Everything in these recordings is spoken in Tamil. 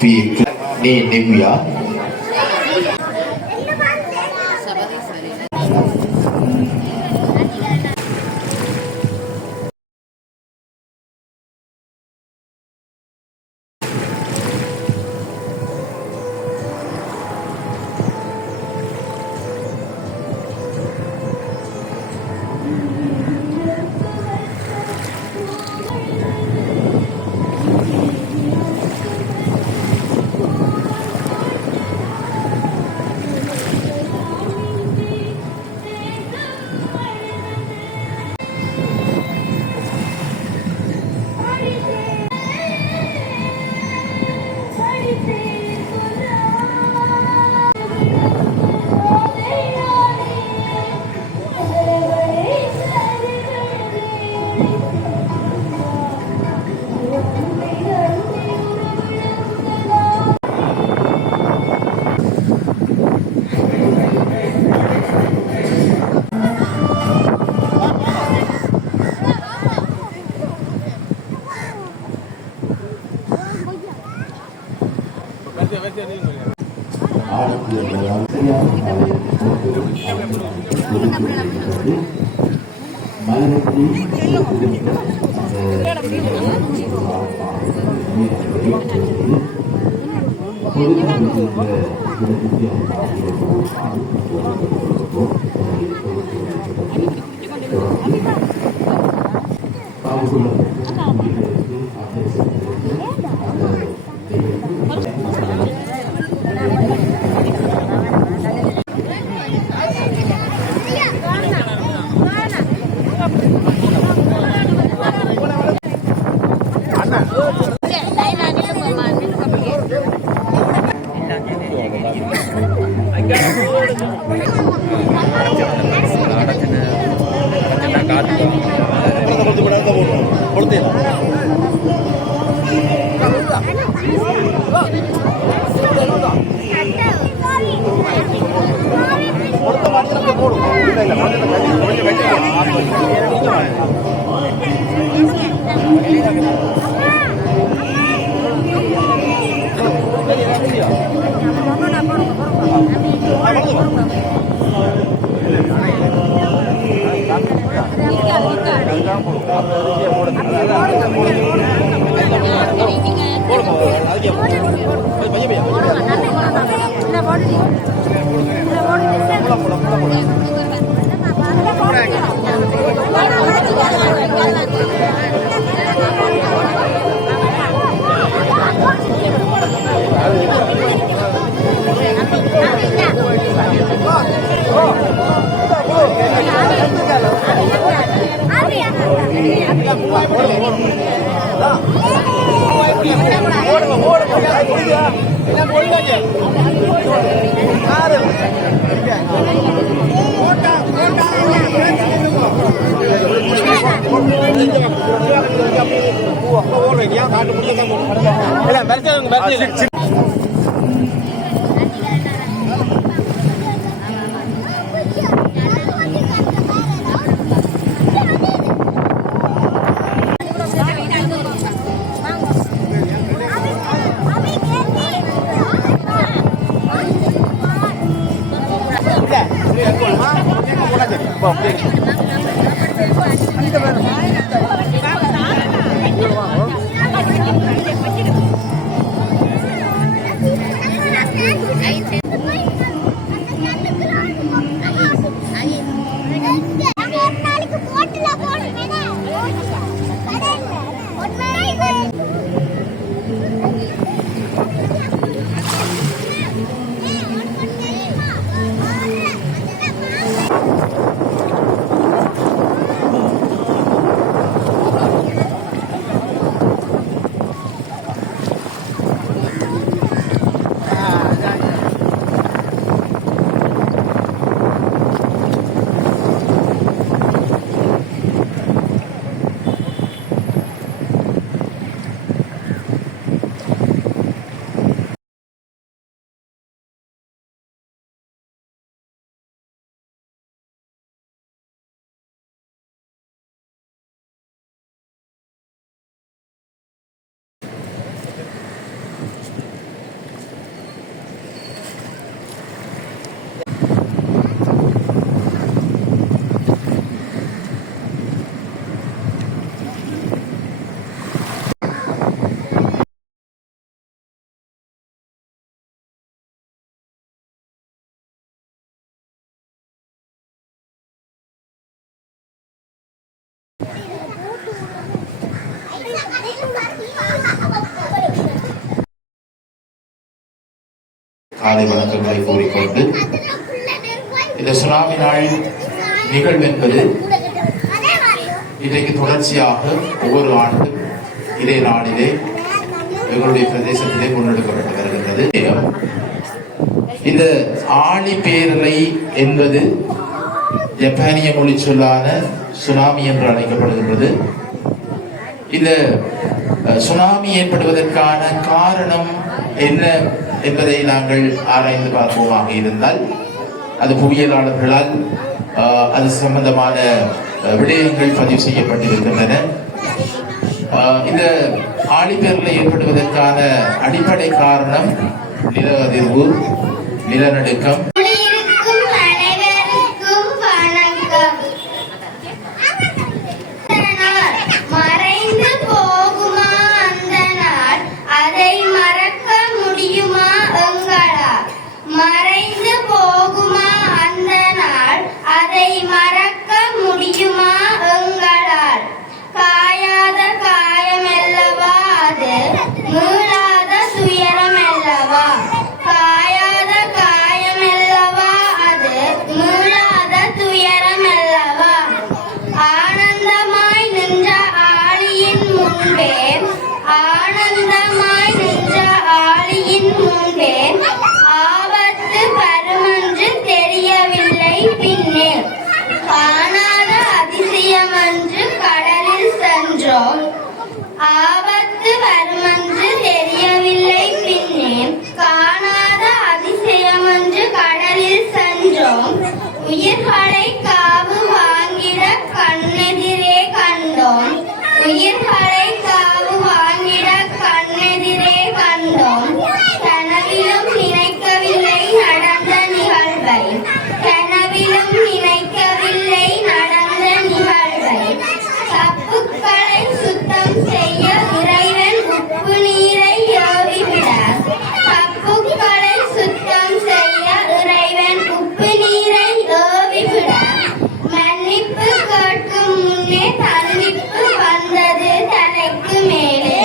பி நீ நிவ்யா காலை வணக்கங்களை கூறிக்கொண்டு இந்த சுனாமி நாள் நிகழ்வு என்பது இன்றைக்கு தொடர்ச்சியாக ஒவ்வொரு ஆண்டும் இதே நாளிலே எங்களுடைய பிரதேசத்திலே முன்னெடுக்கப்பட்டு வருகின்றது. இந்த ஆழி பேரலை என்பது ஜப்பானிய மொழி சொல்லான சுனாமி என்று அழைக்கப்படுகின்றது. இந்த சுனாமி ஏற்படுவதற்கான காரணம் என்ன என்பதை நாங்கள் ஆராய்ந்து பார்ப்போமாக இருந்தால், அது புவியியலாளர்களால் அது சம்பந்தமான விடயங்கள் பதிவு செய்யப்பட்டிருக்கின்றன. இந்த ஆழிப்பேரலை ஏற்படுவதற்கான அடிப்படை காரணம் நில அதிர்வு, நிலநடுக்கம். ஆபத்து வருமென்று தெரியவில்லை, பின்னே காணாத அதிசயமென்று கடலில் சென்றோம். உயிர்களை காவு வாங்கிட கண்ணெதிரே கண்டோம். உயிர்களை காவு வாங்கிட கண்ணெதிரே கண்டோம். கனவிலும் நினைக்கவில்லை நடந்த நிகழ்வை. கனவிலும் நினைக்கவில்லை நடந்த நிகழ்வை. தப்புக்களை சுத்தம் செய்ய இறைவன் உப்பு நீரை ஏவிவிட. தப்புக்களை சுத்தம் செய்ய இறைவன் உப்பு நீரை ஏவிவிட. மன்னிப்பு கேட்கும் முன்னே தன்னிப்பு வந்தது தலைக்கு மேலே.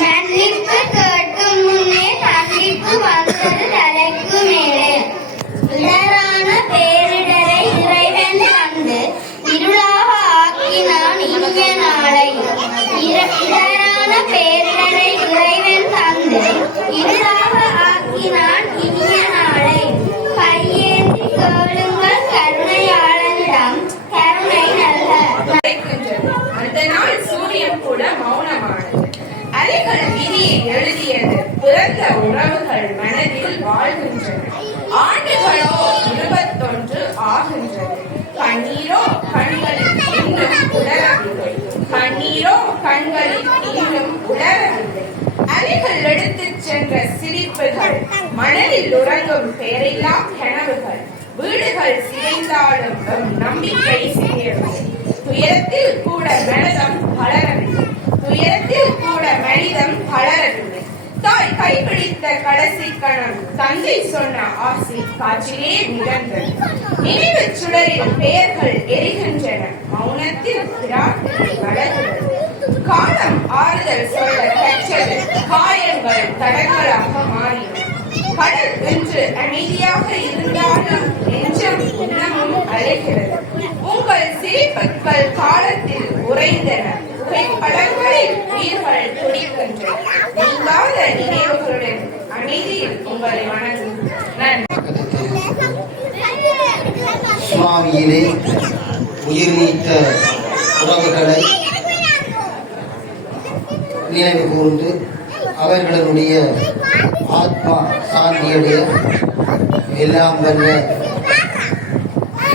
மன்னிப்பு கேட்கும் முன்னே தன்னிப்பு வந்தது தலைக்கு மேலே. இடரான பேரிடரை இறைவன் தந்து இருளாக ஆக்கினான் இனிய நாளை. இடரான பேரிடரை இறைவன் தந்து இருளாக ஆக்கினான் இனிய நாளை. கையேந்தி கேளுங்கள் கருணையாளனிடம், கருணை நல்ல. அந்த நாள் சூரியன் கூட மௌனமானது. அலைகள் விதியை எழுதியது. பிறந்த உறவுகள் மனதில் வாழ்கின்றன. ஆண்டுகளோ 21 ஆகின்றது. கண்ணீரோ கண்களில் இன்னும் உலரவில்லை. கண்ணீரோ கண்களில் இன்னும் உலரவில்லை. அலைகள் எடுத்துச் சென்ற சிரிப்புகள், மணலில் உறங்கும் பெயரில்லா கனவுகள். வீடுகள் சிதைந்தாலும் நம்பிக்கை சிதையவில்லை. துயரத்தில் கூட மனிதம் வளரவில்லை. துயரத்தில் கூட மனிதம் வளரவில்லை. தாய் கைப்பிடித்த கடைசி கணம், தந்தை சொன்ன ஆசை காற்றிலே நிகழ்ந்தது. நினைவு சுடரில் பெயர்கள் எரிகின்றன. மௌனத்தில் பிரார்த்தனை வளர்கிறது. காலம் ஆறுதல் சொல்ல கற்றது. காயங்கள் தடங்களாக மாறின. கடல் என்று அமைதியாக இருந்தாலும் நெஞ்சம் இன்னமும் அலைகிறது. உங்கள் சிரிப்புகள் காலத்தில் உறைந்தன. புகைப்படங்களில் உயிர்கள் துடிக்கின்றன. நீங்காத நினைவுகளுடன் அமைதியில் உங்களை வணங்குகிறேன். சுனாமியிலே உயிர் நீத்த உறவுகளை நினைவு கூர்ந்து அவர்களுடைய ஆத்மா சாந்தியடைய எல்லாம் வல்ல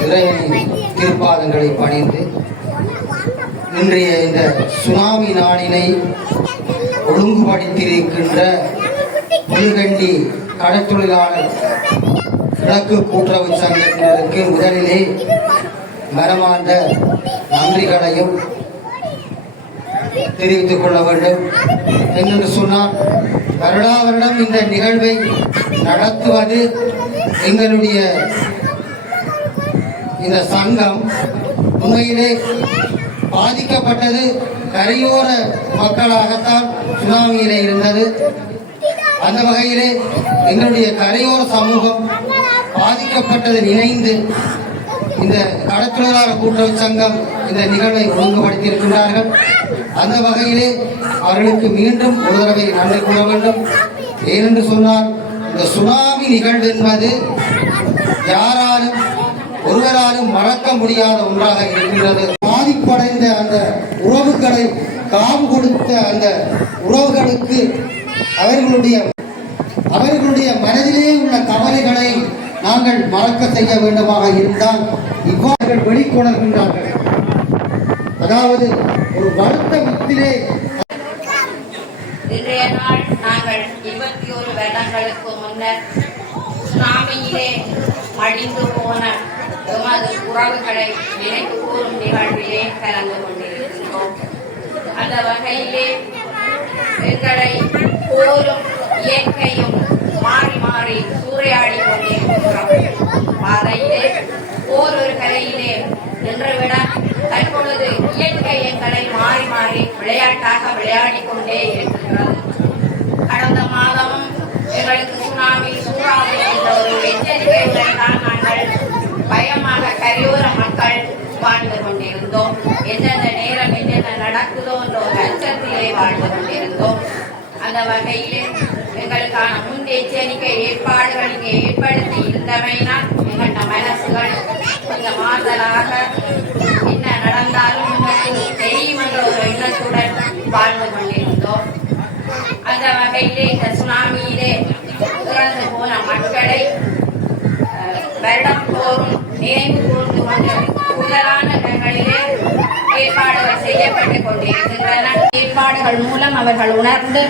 இறைவனின் திருப்பாதங்களை பணிந்து இன்றைய இந்த சுனாமி நாளினை ஒழுங்குபடுத்தியிருக்கின்ற புலிகண்டி கடற்தொழிலாளர் கிழக்கு கூட்டுறவு சங்கத்தினருக்கு முதலிலே மரமார்ந்த நன்றிகளையும் தெரிவித்துக் கொள்ள வேண்டும். என்று சொன்னால், வருடா வருடம் இந்த நிகழ்வை நடத்துவது எங்களுடைய இந்த சங்கம். உண்மையிலே பாதிக்கப்பட்டது கரையோர மக்களாகத்தான் சுனாமியிலே இருந்தது. அந்த வகையிலே எங்களுடைய கரையோர சமூகம் பாதிக்கப்பட்டதை இணைந்து இந்த கடற்தொழிலாளர் கூட்டுறவு சங்கம் இந்த நிகழ்வை ஒழுங்குபடுத்தி இருக்கின்றார்கள். அந்த வகையிலே அவர்களுக்கு மீண்டும் ஒரு தடவை நன்றி கூற வேண்டும். ஏனென்று சொன்னால் இந்த சுனாமி நிகழ்வு என்பது யாராலும் ஒருவராலும் மறக்க முடியாத ஒன்றாக இருக்கின்றது. பாதிப்படைந்த அந்த உறவுகளை காவு கொடுத்த அந்த உறவுகளுக்கு அவர்களுடைய மனதிலே உள்ள கவலைகளை நாங்கள் மறக்க செய்ய வேண்டுமாக இருந்தால் இவ்வாறு வெளிக்கொணர்கின்றார்கள். அதாவது ஒரு வருத்த வித்திலே இன்றைய நாள் நாங்கள் 21 வருடங்களுக்கு முன்னர் சுனாமியிலே மடிந்து போன எமது உறவுகளை நினைவு கூறும் நிகழ்விலே கலந்து கொண்டிருக்கின்றோம். அந்த வகையிலே எங்களை போரும் இயற்கையும் மாறி மாறி சூறையாடி கொண்டிருக்கின்றோம். பாதையிலே போர் ஒரு கரையிலே நின்றுவிட தற்பொழுது இயற்கை எங்களை மாறி மாறி விளையாட்டாக விளையாடி கொண்டே இருக்கின்றது. கடந்த மாதமும் எங்களுக்கு சுனாமி சூறாவளி என்ற ஒரு எச்சரிக்கையுடன் தான் நாங்கள் பயமாக கரையோர மக்கள் வாழ்ந்து கொண்டிருந்தோம். எந்தெந்த நேரம் என்னென்ன நடக்குதோ என்ற ஒரு அச்சத்திலே வாழ்ந்து கொண்டிருந்தோம். அந்த வகையிலே எங்களுக்கான முன்னெச்சரிக்கை ஏற்பாடுகள் இங்கே ஏற்படுத்தி இருந்தவைனால் எங்களோட மனசுகள் கொஞ்சம் மாறுதலாக என்ன நடந்தாலும் உங்களுக்கு தெரியும் என்ற ஒரு எண்ணத்துடன் வாழ்ந்து கொண்டிருந்தோம். அந்த வகையிலே இந்த சுனாமியிலே இறந்து போன மக்களை வருடம் தோறும் நினைவு கூர்ந்து கொண்டு கூடுதலான இடங்களிலே ஏற்பாடுகள் செய்யப்பட்டுக் கொண்டிருக்கின்றன. ஏற்பாடுகள் மூலம் அவர்கள் உணர்ந்து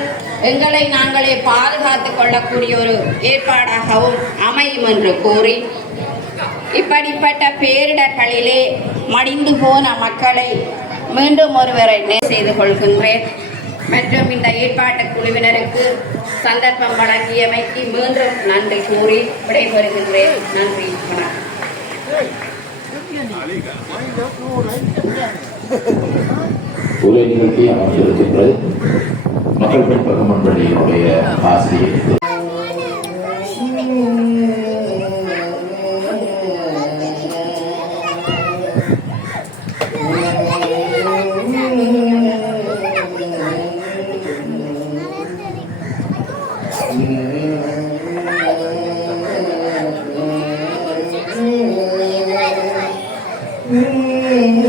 எங்களை நாங்களே பாதுகாத்துக் கொள்ளக்கூடிய ஒரு ஏற்பாடாகவும் அமையும் என்று கூறி இப்படிப்பட்ட பேரிடர்களிலே மடிந்து போன மக்களை மீண்டும் ஒருவரை செய்து கொள்கின்றேன். மற்றும் இந்த ஏற்பாட்டு குழுவினருக்கு சந்தர்ப்பம் வழங்கியமைக்கு மீண்டும் நன்றி கூறி விடைபெறுகின்றேன். நன்றி, வணக்கம். உரை நிகழ்ச்சி அமைந்திருக்கின்றது. மக்கள் பின்பக்கம் முன்பணியினுடைய ஆசிரியர் Thank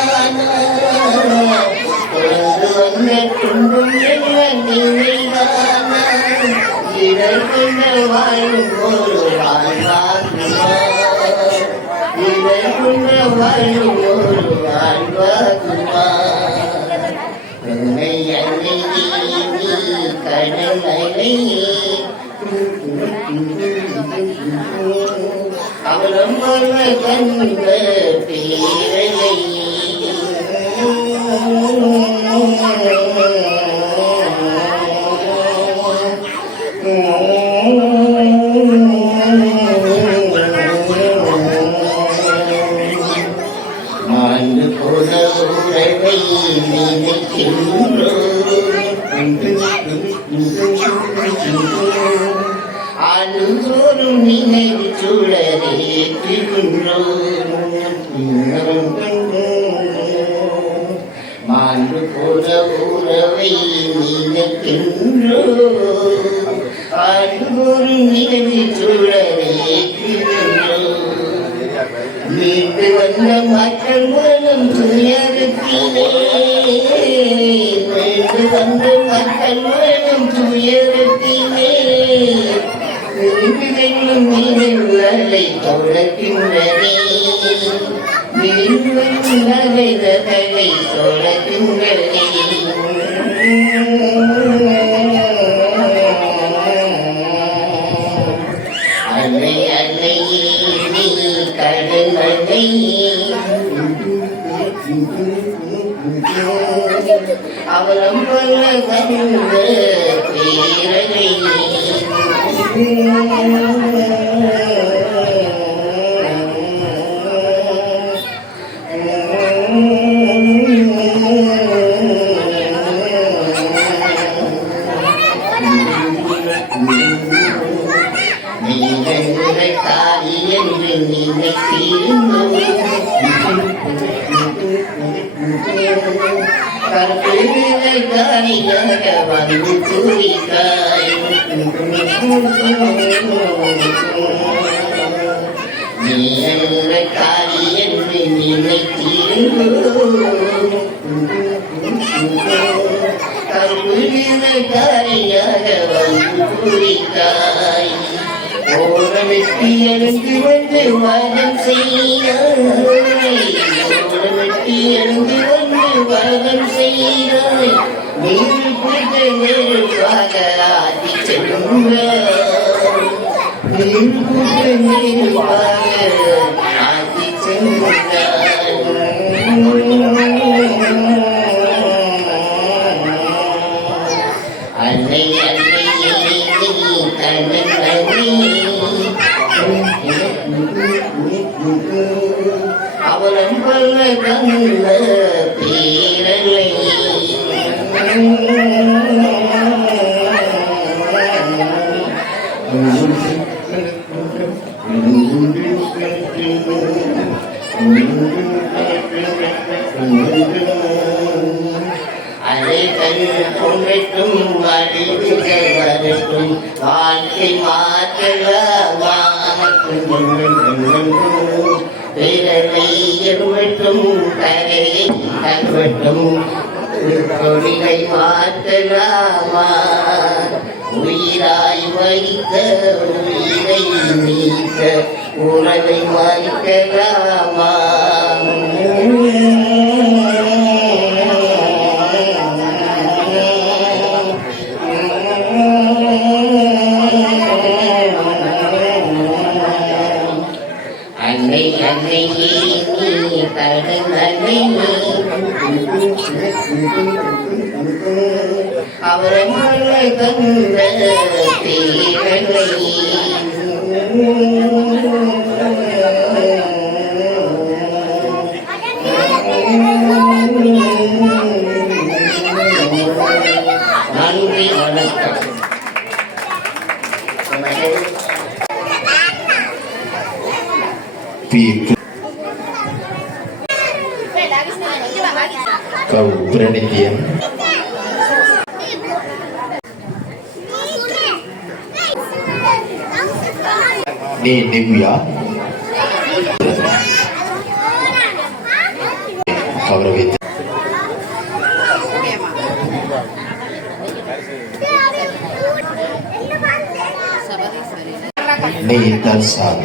you. வாழும் ஒரு வாழ்வாகுமா உன்னை அன்னை நீ கடலை அவளும் கண்ட பேரலை மாண்டு போன உறவை ஆளுதோறும் நினைவு சுடரேற்றுகின்றோம் மாண்டு போன உறவை நினைக்கின்றோம் ஆளுதோறும் நினைவு சுடரேற்றுகின்றோம் மீண்டு வந்த மக்கள் மூலம் துயரத்திலே மீண்டு வந்த மக்கள் மூலம் துயரத்திலே மீண்டு வெல்லும் மீனலை தொடர்கின்றனே மீண்டு வெல்லும் நகைகளை தொடர்கின்றனே அன்னை அன்னையே நீ கடலை அவலம் பல கண்ட பேரலை தாரி என்று நினைத்தீர்கள் கற்பிலை தாரியாக வந்து கூறித்தாய் நீல தாரி என்று நினைத்தீர்கள் கற்பிலை தாரியாக வந்து கூறித்தாய் ஓரமிட்டு எழுந்து வந்து வாதம் செய்யாய் ஓரமிட்டு எழுந்து வந்து வாதம் செய்யாய் நீர் புரித நெருப்பாக ஆதி செல்லுங்கள் நீர் புரித நெருப்பாக ஆதி அன்னை அன்னையே நீ தன்னை அவலம் பல்ல கண்ட பேரலை அதை கண் கொண்டட்டும் வடிவுகள் வரட்டும் வாழ்க்கை மாற்றலாமா பிறரை எருவட்டும் கரையை கல்வட்டும் கொடிகை மாற்றலாமா உயிராய் வைத்த உயிரை நீக்க உறவை மறுக்கலாமா அன்னை அன்னையே நீ கடலை அவரை கண்ட பேரலை நன்றி வணக்கம். Kau Pranitya Ni Divya Kauravit Ni Darsan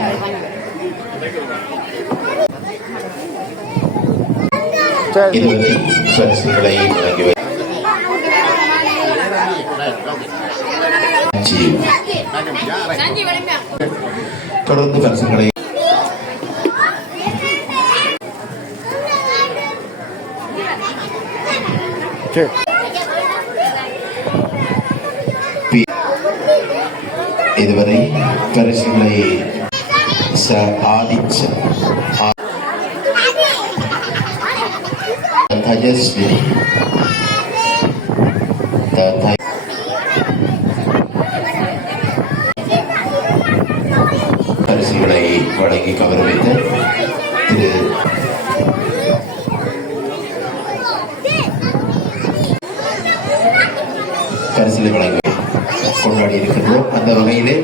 இதுவரை பரிசுகளை வழங்கி தொடர்ந்து பரிசுகளை இதுவரை பரிசுகளை ஆதிச்ச தஜஸ்வினி பரிசுகளை வழங்கி கௌரவித்த திரு பரிசுகளை வழங்கி கொண்டாடி இருக்கின்றோம். அந்த வகையிலே